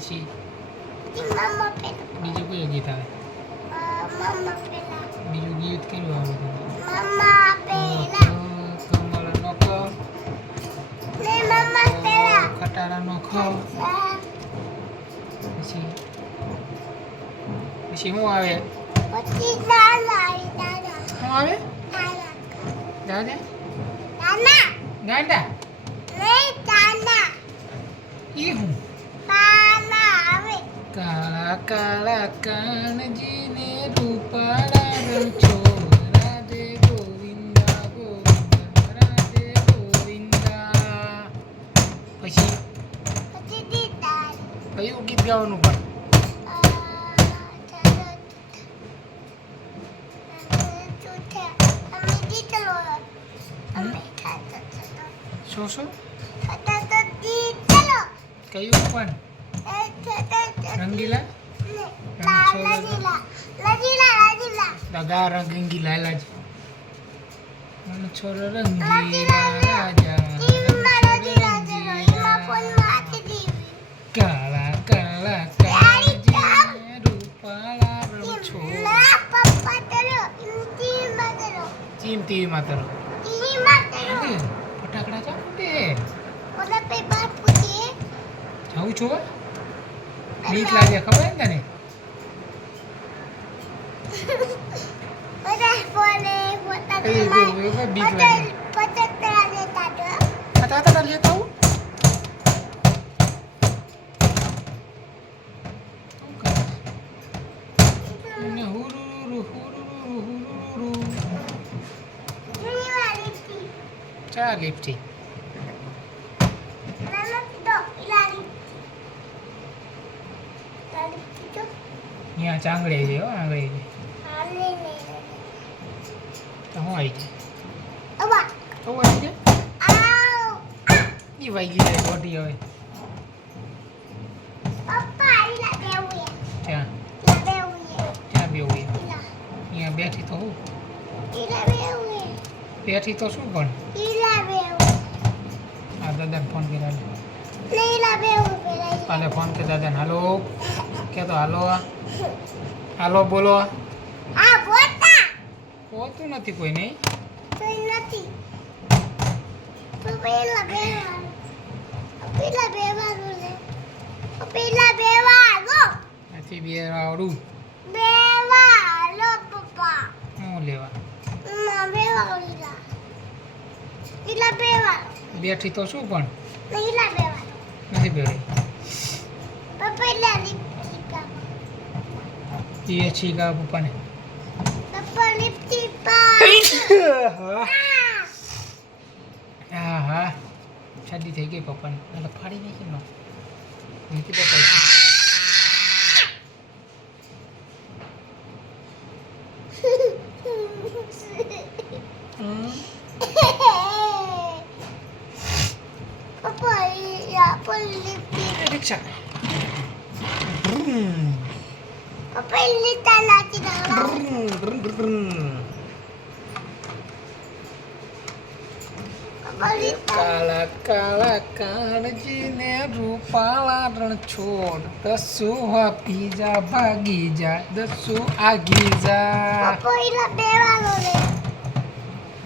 પછી મમ્મા પેલા બીજું કયું ગીત આવે? મમ્મા પેલા બીજું ગીત કયું આવે તને? મમ્મા પેલા કમળનો ક ને મમ્મા પેલા ખટારાનો ખ પછી શું આવે? પછી દાદા દાદા શું આવે? દાદા દાદા દાદા ગાંડા નહીં દાદા ઈ હું દાદા આવે કાળા કાળા કાનજીને રૂપાળા રંગ છોરા દે ગોવિંદા ગોવિંદા રાધે ગોવિંદા. પછી પછી દીદા કયું ગીત ગાવાનું પણ? શું શું કયું પણ? રંગીલા દગા રંગીલા લાજ મન છોર રંગીલા રાજા કાળા કાળા કાનજીને રૂપાળા રંગ છોરા. ચીમતી માતર ફટાકડા ચાલુ દે જાઉં છો બીક લાગે ખબર ને તને? બીક લાગે હતા લેતા આવું અને હુરુરુ હુરુરુ હુરુરુ ચા લિફ્ટી અહીંયા ચાંગડે છે હો આંગળે છે તો હું આવી જાય તો આવી જાય ઈ વાગી જાય બોટી હવે ત્યાં ત્યાં બેવું અહીંયા બેઠી તો હું બેઠી તો શું પણ આ દાદાને ફોન કર્યા કાલે ફોન કે દાદાને હાલો કે તો હાલો હાલો બોલો હોતું નથી કોઈ નહીં નથી બે આવડું હું લેવા બેઠી તો શું પણ નથી બેઠી એ છીકા પપ્પાને હા હા શાદી થઈ ગઈ પપ્પાને એટલે ફાડી નાખી નો નીતિ પપ્પા રિક્ષા કાળા કાળા કાનજીને રૂપાળા રણ છોડ દસુ આપી જા ભાગી જા દસુ આગી જા